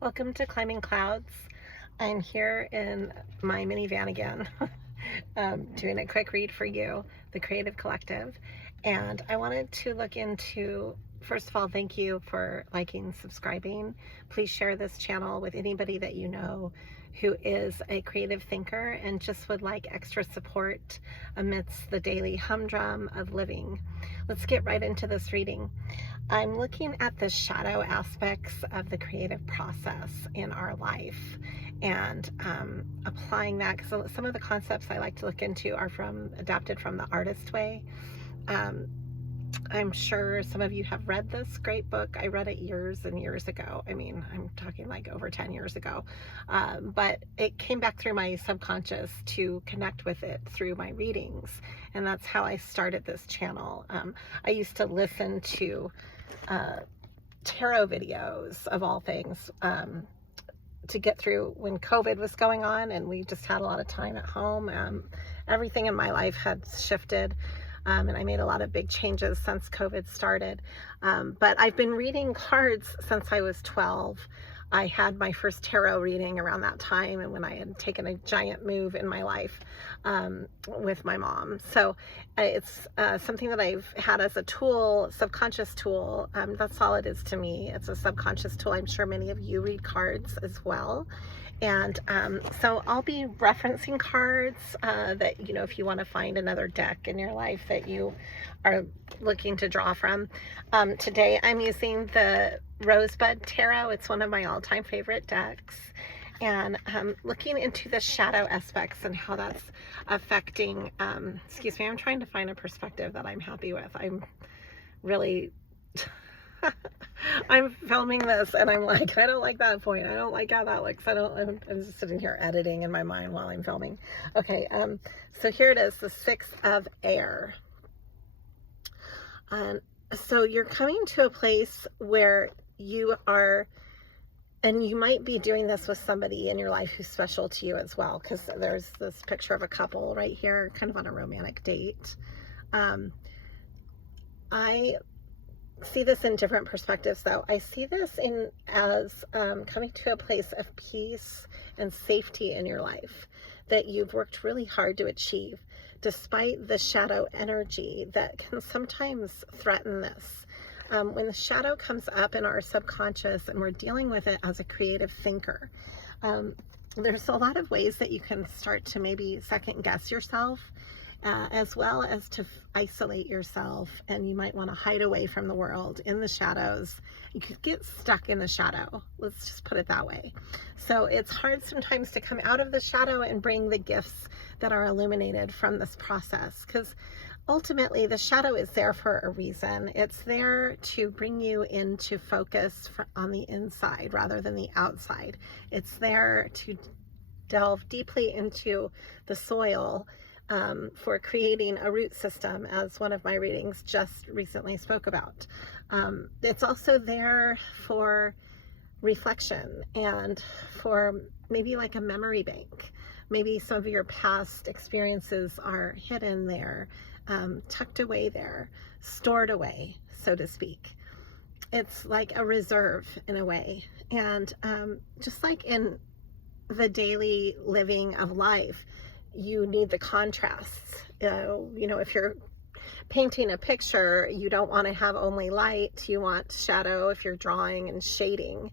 Welcome to Climbing Clouds. I'm here in my minivan again, doing a quick read for you, The Creative Collective. And I wanted to look into, first of all, thank you for liking, subscribing. Please share this channel with anybody that you know who is a creative thinker and just would like extra support amidst the daily humdrum of living. Let's get right into this reading. I'm looking at the shadow aspects of the creative process in our life and applying that, because some of the concepts I like to look into are adapted from The Artist Way. I'm sure some of you have read this great book. I read it years and years ago. I mean, I'm talking like over 10 years ago. But it came back through my subconscious to connect with it through my readings. And that's how I started this channel. I used to listen to tarot videos of all things to get through when COVID was going on and we just had a lot of time at home. Everything in my life had shifted. And I made a lot of big changes since COVID started. But I've been reading cards since I was 12. I had my first tarot reading around that time and when I had taken a giant move in my life with my mom. So it's something that I've had as a tool, subconscious tool. That's all it is to me. It's a subconscious tool. I'm sure many of you read cards as well. And so I'll be referencing cards that, you know, if you want to find another deck in your life that you are looking to draw from. Today I'm using the Rosebud Tarot. It's one of my all-time favorite decks. And looking into the shadow aspects and how that's affecting, excuse me, I'm trying to find a perspective that I'm happy with. I'm really... I'm filming this and I'm like, I don't like that point. I don't like how that looks. I'm just sitting here editing in my mind while I'm filming. Okay, so here it is, the Six of Air. So you're coming to a place where you are, and you might be doing this with somebody in your life who's special to you as well, because there's this picture of a couple right here, kind of on a romantic date. I see this in different perspectives though. I see this as coming to a place of peace and safety in your life that you've worked really hard to achieve, despite the shadow energy that can sometimes threaten this. When the shadow comes up in our subconscious and we're dealing with it as a creative thinker, there's a lot of ways that you can start to maybe second guess yourself, as well as to isolate yourself, and you might want to hide away from the world in the shadows. You could get stuck in the shadow, let's just put it that way. So it's hard sometimes to come out of the shadow and bring the gifts that are illuminated from this process, because ultimately the shadow is there for a reason. It's there to bring you into focus on the inside rather than the outside. It's there to delve deeply into the soil for creating a root system, as one of my readings just recently spoke about. It's also there for reflection and for maybe like a memory bank. Maybe some of your past experiences are hidden there, tucked away there, stored away, so to speak. It's like a reserve in a way. And just like in the daily living of life, you need the contrasts. You know, if you're painting a picture, you don't want to have only light, you want shadow. If you're drawing and shading,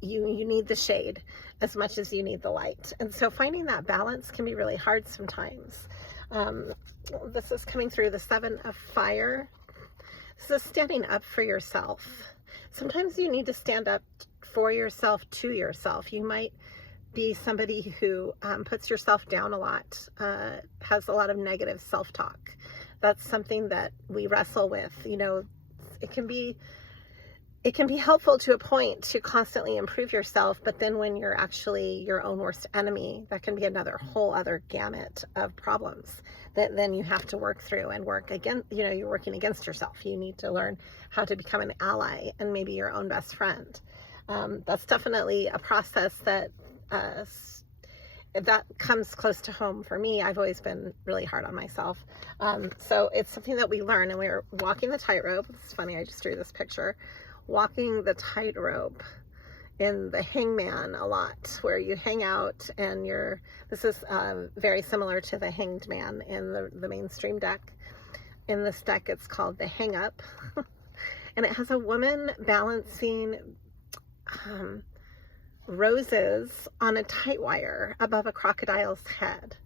you need the shade as much as you need the light. And so finding that balance can be really hard sometimes. This is coming through the Seven of Fire. This is standing up for yourself. Sometimes you need to stand up for yourself, to yourself. You might be somebody who puts yourself down a lot, has a lot of negative self-talk. That's something that we wrestle with. You know, it can be helpful to a point to constantly improve yourself, but then when you're actually your own worst enemy, that can be another whole other gamut of problems that then you have to work through and work again. You know, you're working against yourself. You need to learn how to become an ally and maybe your own best friend. That's definitely a process that comes close to home for me. I've always been really hard on myself. So it's something that we learn, and we're walking the tightrope. It's funny, I just drew this picture. Walking the tightrope in the Hangman a lot, where you hang out and this is very similar to the Hanged Man in the mainstream deck. In this deck, it's called the Hang Up. And it has a woman balancing roses on a tight wire above a crocodile's head.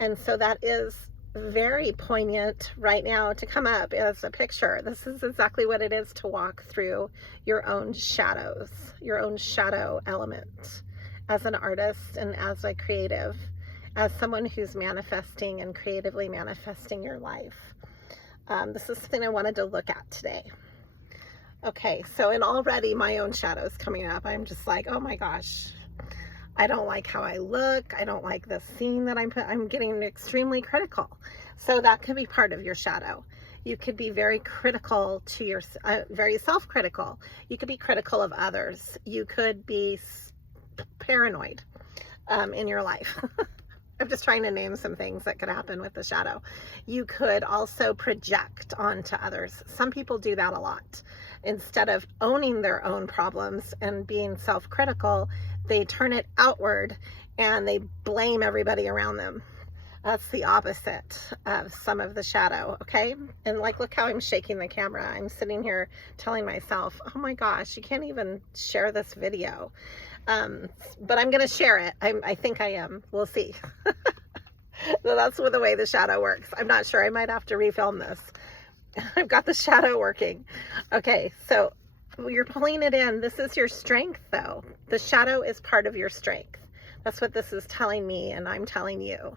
And so that is very poignant right now to come up as a picture. This is exactly what it is to walk through your own shadows, your own shadow element as an artist and as a creative, as someone who's manifesting and creatively manifesting your life. This is something I wanted to look at today. Okay, so and already my own shadow's coming up. I'm just like, oh my gosh, I don't like how I look. I don't like the scene that I'm getting extremely critical. So that could be part of your shadow. You could be very critical to very self-critical. You could be critical of others. You could be paranoid in your life. I'm just trying to name some things that could happen with the shadow. You could also project onto others. Some people do that a lot. Instead of owning their own problems and being self-critical, they turn it outward and they blame everybody around them. That's the opposite of some of the shadow, okay? And like, look how I'm shaking the camera. I'm sitting here telling myself, oh my gosh, you can't even share this video. But I'm gonna share it. I think I am. We'll see. So that's the way the shadow works. I'm not sure. I might have to refilm this. I've got the shadow working. Okay, so you're pulling it in. This is your strength, though. The shadow is part of your strength. That's what this is telling me, and I'm telling you.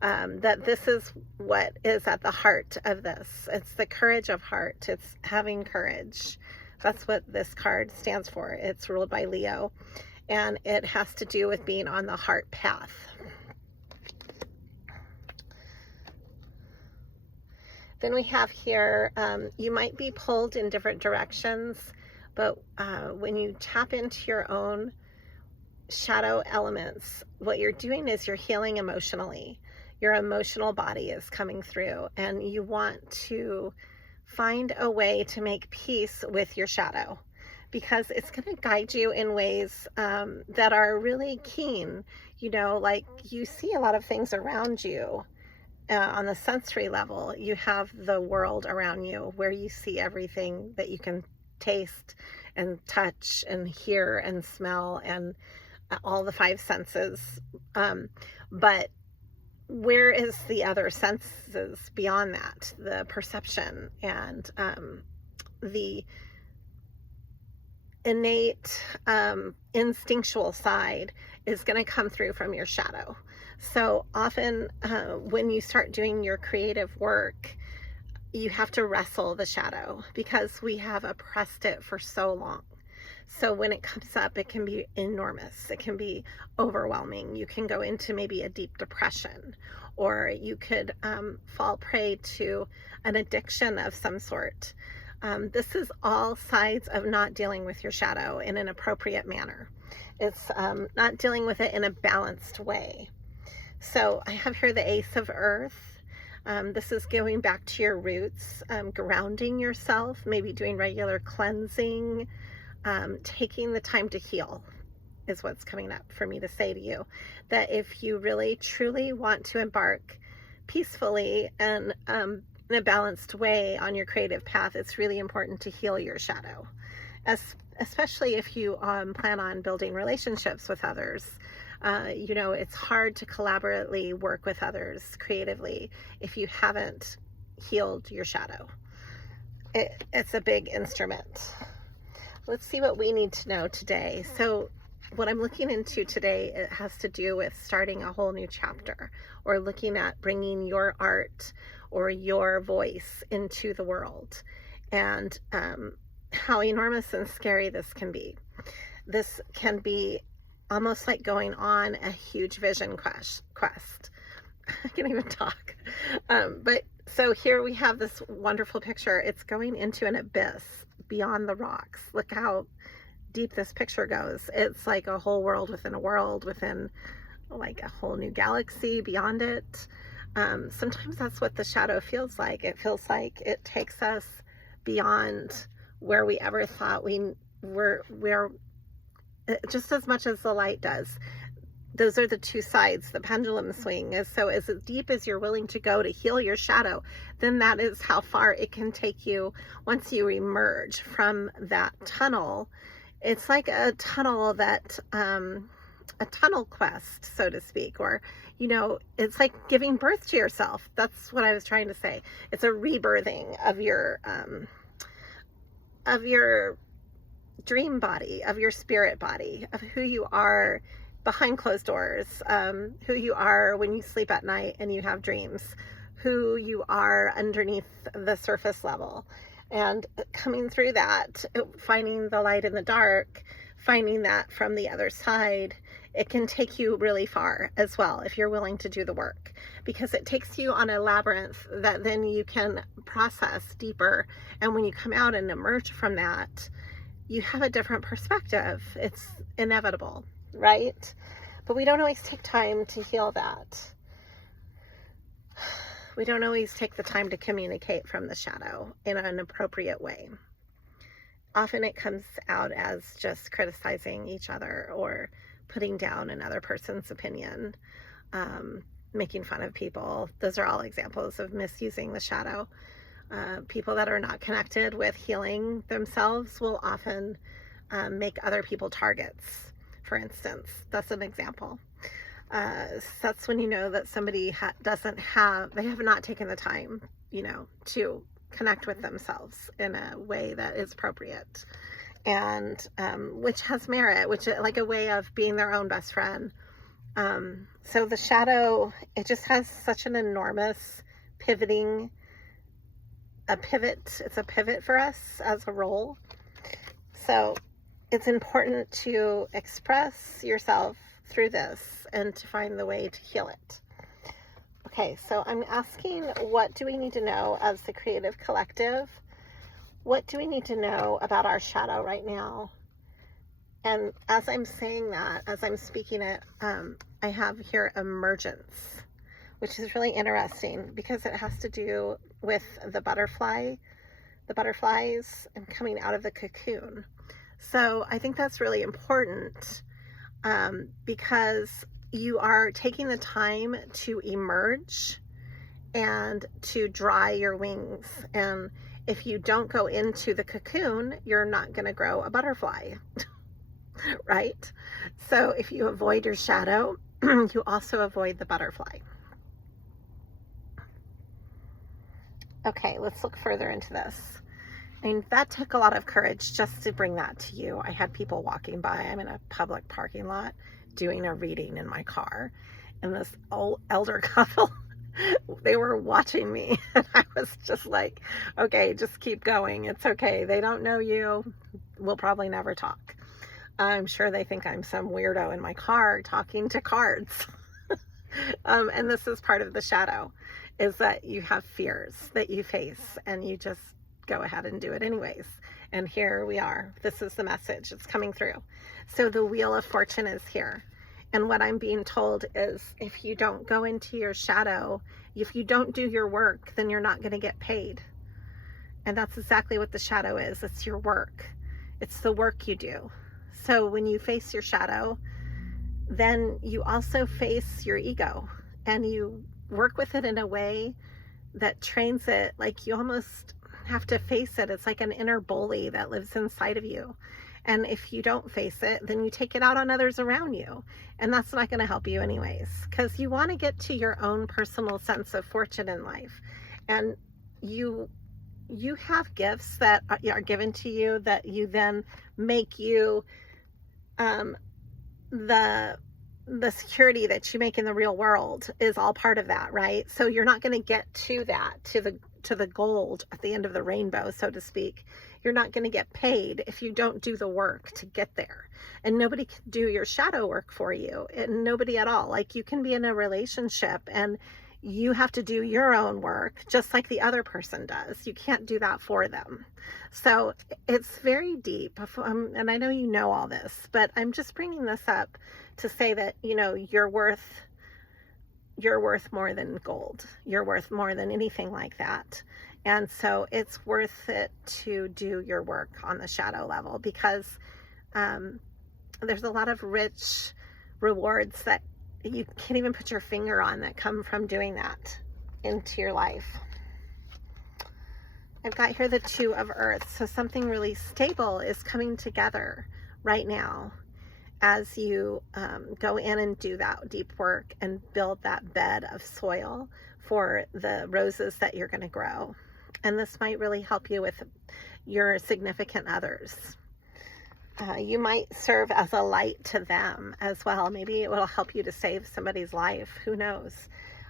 That this is what is at the heart of this. It's the courage of heart. It's having courage. That's what this card stands for. It's ruled by Leo, and it has to do with being on the heart path. Then we have here, you might be pulled in different directions, but when you tap into your own shadow elements, what you're doing is you're healing emotionally. Your emotional body is coming through, and you want to find a way to make peace with your shadow, because it's going to guide you in ways that are really keen. You know, like you see a lot of things around you. On the sensory level, you have the world around you where you see everything that you can taste and touch and hear and smell and all the five senses. But where is the other senses beyond that? The perception and the innate instinctual side is going to come through from your shadow. So often when you start doing your creative work, you have to wrestle the shadow because we have oppressed it for so long. So when it comes up, it can be enormous. It can be overwhelming. You can go into maybe a deep depression, or you could fall prey to an addiction of some sort. This is all sides of not dealing with your shadow in an appropriate manner. It's not dealing with it in a balanced way. So I have here the Ace of Earth. This is going back to your roots, grounding yourself, maybe doing regular cleansing, taking the time to heal is what's coming up for me to say to you. That if you really truly want to embark peacefully and in a balanced way on your creative path, it's really important to heal your shadow, especially if you plan on building relationships with others. You know, it's hard to collaboratively work with others creatively if you haven't healed your shadow. It's a big instrument. Let's see what we need to know today. So what I'm looking into today, it has to do with starting a whole new chapter, or looking at bringing your art or your voice into the world, and how enormous and scary this can be. This can be almost like going on a huge vision quest. I can't even talk. But so here we have this wonderful picture. It's going into an abyss beyond the rocks. Look how deep this picture goes. It's like a whole world within a world within like a whole new galaxy beyond it. Sometimes that's what the shadow feels like. It feels like it takes us beyond where we ever thought we were, just as much as the light does. Those are the two sides. The pendulum swing is, so as deep as you're willing to go to heal your shadow, then that is how far it can take you once you emerge from that tunnel. It's like a tunnel that, a tunnel quest, so to speak, or, you know, it's like giving birth to yourself. That's what I was trying to say. It's a rebirthing of your dream body, of your spirit body, of who you are behind closed doors, who you are when you sleep at night and you have dreams, who you are underneath the surface level, and coming through that, finding the light in the dark, finding that from the other side. It can take you really far as well if you're willing to do the work, because it takes you on a labyrinth that then you can process deeper. And when you come out and emerge from that, you have a different perspective. It's inevitable, right? But we don't always take time to heal that. We don't always take the time to communicate from the shadow in an appropriate way. Often it comes out as just criticizing each other or putting down another person's opinion, making fun of people. Those are all examples of misusing the shadow. People that are not connected with healing themselves will often make other people targets, for instance. That's an example. That's when you know that somebody they have not taken the time, you know, to connect with themselves in a way that is appropriate, and which has merit, which is like a way of being their own best friend. So the shadow, it just has such an enormous pivot. It's a pivot for us as a role. So it's important to express yourself through this and to find the way to heal it. Okay, so I'm asking, what do we need to know as the Creative Collective? What do we need to know about our shadow right now? And as I'm saying that, as I'm speaking it, I have here emergence, which is really interesting because it has to do with the butterflies and coming out of the cocoon. So I think that's really important, because you are taking the time to emerge and to dry your wings. And if you don't go into the cocoon, you're not going to grow a butterfly, right? So if you avoid your shadow, you also avoid the butterfly. Okay, let's look further into this. And that took a lot of courage just to bring that to you. I had people walking by. I'm in a public parking lot doing a reading in my car, and this old elder couple, they were watching me, and I was just like, okay, just keep going. It's okay. They don't know you. We'll probably never talk. I'm sure they think I'm some weirdo in my car talking to cards. And this is part of the shadow, is that you have fears that you face and you just go ahead and do it anyways. And here we are. This is the message. It's coming through. So the Wheel of Fortune is here. And what I'm being told is, if you don't go into your shadow, if you don't do your work, then you're not going to get paid. And that's exactly what the shadow is. It's your work. It's the work you do. So when you face your shadow, then you also face your ego, and you work with it in a way that trains it. Like, you almost have to face it. It's like an inner bully that lives inside of you. And if you don't face it, then you take it out on others around you. And that's not going to help you anyways, because you want to get to your own personal sense of fortune in life. And you have gifts that are given to you that you then make you the security that you make in the real world is all part of that, right? So you're not going to get to that, to the gold at the end of the rainbow, so to speak. You're not going to get paid if you don't do the work to get there. And nobody can do your shadow work for you, and nobody at all. Like, you can be in a relationship and you have to do your own work just like the other person does. You can't do that for them. So it's very deep. And I know you know all this, but I'm just bringing this up to say that, you know, you're worth more than gold. You're worth more than anything like that. And so it's worth it to do your work on the shadow level, because there's a lot of rich rewards that you can't even put your finger on that come from doing that into your life. I've got here the Two of Earth. So something really stable is coming together right now as you go in and do that deep work and build that bed of soil for the roses that you're going to grow. And this might really help you with your significant others. You might serve as a light to them as well. Maybe it will help you to save somebody's life. Who knows?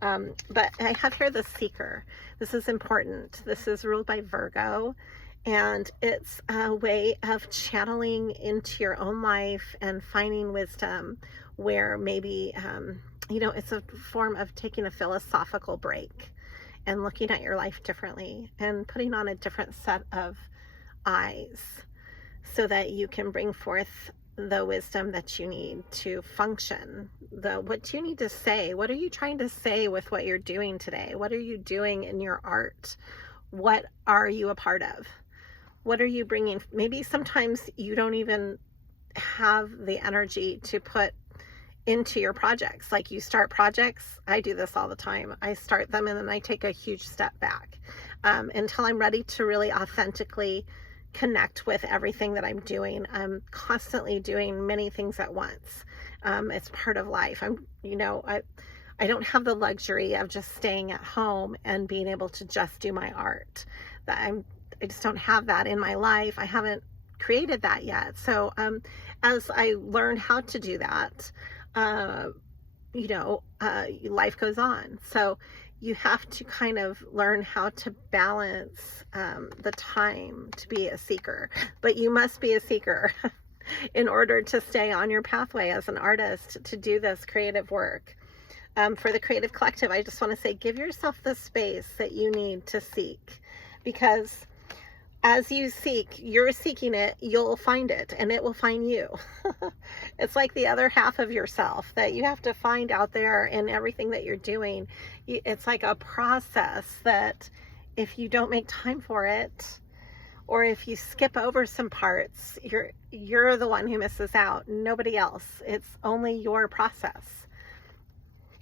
But I have here the Seeker. This is important. This is ruled by Virgo, and it's a way of channeling into your own life and finding wisdom where maybe, it's a form of taking a philosophical break and looking at your life differently and putting on a different set of eyes so that you can bring forth the wisdom that you need to function. What do you need to say? What are you trying to say with what you're doing today? What are you doing in your art? What are you a part of? What are you bringing? Maybe sometimes you don't even have the energy to put into your projects. Like, you start projects. I do this all the time. I start them and then I take a huge step back until I'm ready to really authentically connect with everything that I'm doing. I'm constantly doing many things at once. It's part of life. I don't have the luxury of just staying at home and being able to just do my art. I just don't have that in my life. I haven't created that yet. So as I learn how to do that, life goes on. So you have to kind of learn how to balance the time to be a seeker. But you must be a seeker in order to stay on your pathway as an artist to do this creative work. For the Creative Collective, I just want to say, give yourself the space that you need to seek, because as you seek, you're seeking it, you'll find it, and it will find you. It's like the other half of yourself that you have to find out there in everything that you're doing. It's like a process that if you don't make time for it, or if you skip over some parts, you're the one who misses out, nobody else. It's only your process.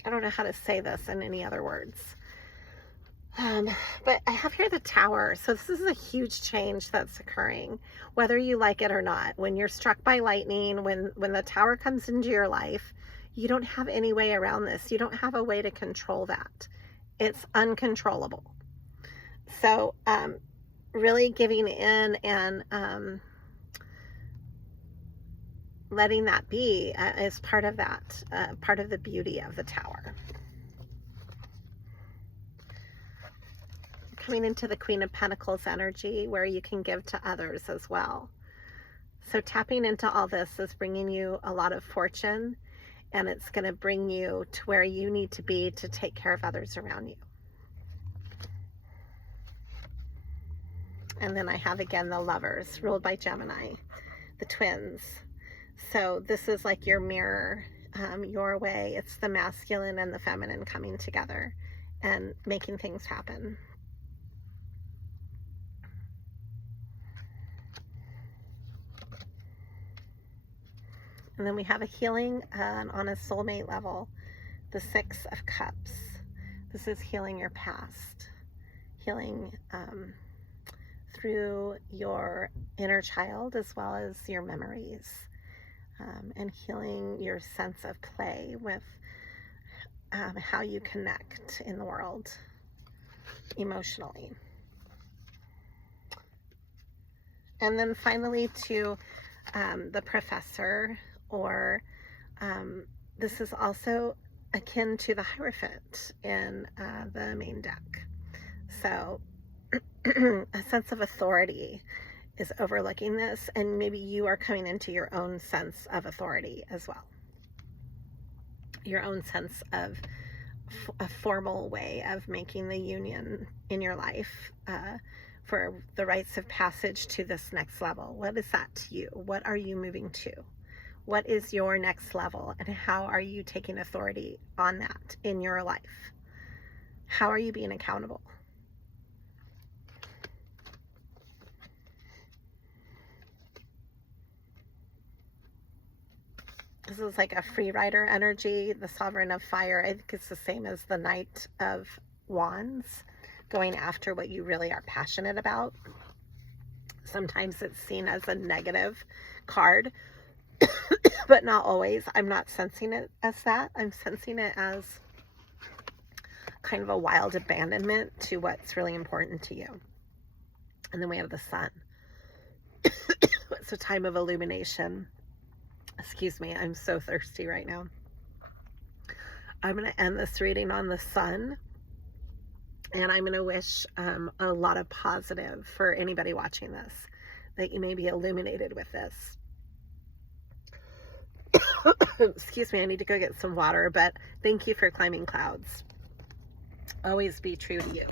I don't know how to say this in any other words. But I have here the Tower. So this is a huge change that's occurring, whether you like it or not. When you're struck by lightning, when the Tower comes into your life, you don't have any way around this. You don't have a way to control that. It's uncontrollable. So really giving in and letting that be is part of that, part of the beauty of the Tower. Coming into the Queen of Pentacles energy, where you can give to others as well. So tapping into all this is bringing you a lot of fortune, and it's going to bring you to where you need to be to take care of others around you. And then I have again the Lovers, ruled by Gemini, the twins. So this is like your mirror, your way. It's the masculine and the feminine coming together and making things happen. And then we have a healing on a soulmate level, the Six of Cups. This is healing your past, healing through your inner child as well as your memories, and healing your sense of play with how you connect in the world emotionally. And then finally to the Professor, or this is also akin to the Hierophant in the main deck. So a sense of authority is overlooking this, and maybe you are coming into your own sense of authority as well. Your own sense of a formal way of making the union in your life for the rites of passage to this next level. What is that to you? What are you moving to? What is your next level, and how are you taking authority on that in your life? How are you being accountable? This is like a free rider energy. The Sovereign of Fire, I think it's the same as the Knight of Wands, going after what you really are passionate about. Sometimes it's seen as a negative card, but not always. I'm not sensing it as that. I'm sensing it as kind of a wild abandonment to what's really important to you. And then we have the Sun. It's a time of illumination. Excuse me, I'm so thirsty right now. I'm going to end this reading on the Sun. And I'm going to wish a lot of positive for anybody watching this, that you may be illuminated with this. Excuse me, I need to go get some water, but thank you for climbing clouds. Always be true to you.